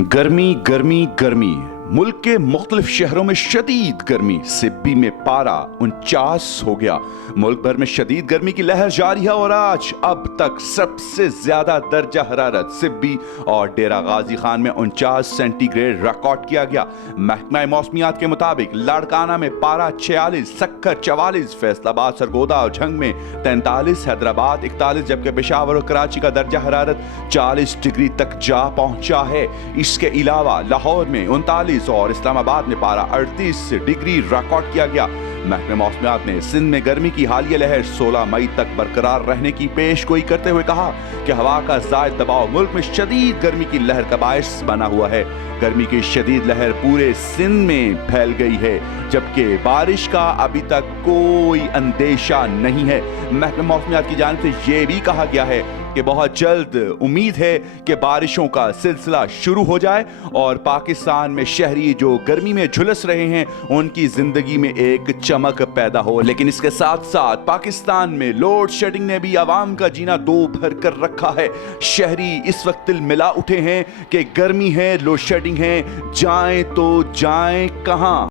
गर्मी गर्मी गर्मी मुल्क के मुख्तलिफ शहरों में शदीद गर्मी। सिब्बी में पारा 49 हो गया। मुल्क भर में शदीद गर्मी की लहर जारी है और आज अब तक सबसे ज्यादा दर्जा हरारत सिब्बी और डेरा गाजी खान में 49 सेंटीग्रेड रिकॉर्ड किया गया। महकमा मौसमियात के मुताबिक लाड़काना में पारा 46, सक्कर 44, फैसलाबाद, सरगोदा और झंग में 43, हैदराबाद 41, जबकि पेशावर और कराची का दर्जा हरारत 40 डिग्री तक जा पहुंचा है। इसके अलावा लाहौर में 39 और इस्लामाबाद में पारा 38 डिग्री रिकॉर्ड किया गया। महकमे मौसमियात ने सिंध में गर्मी की हालिया लहर 16 मई तक बरकरार रहने की पेशगोई करते हुए कहा कि हवा का ज़ायद दबाव मुल्क में शदीद गर्मी की लहर का बायस बना हुआ है। गर्मी की शदीद लहर पूरे सिंध में फैल गई है, जबकि बारिश का अभी तक कोई अंदेशा नहीं है। महकमे मौसमियात की जानिब से ये भी कहा गया है कि बहुत जल्द उम्मीद है कि बारिशों का सिलसिला शुरू हो जाए और पाकिस्तान में शहरी जो गर्मी में झुलस रहे हैं उनकी जिंदगी में एक चमक पैदा हो। लेकिन इसके साथ साथ पाकिस्तान में लोड शेडिंग ने भी आवाम का जीना दो भर कर रखा है। शहरी इस वक्त तिल मिला उठे हैं कि गर्मी है, लोड शेडिंग है, जाएं तो जाएं कहां।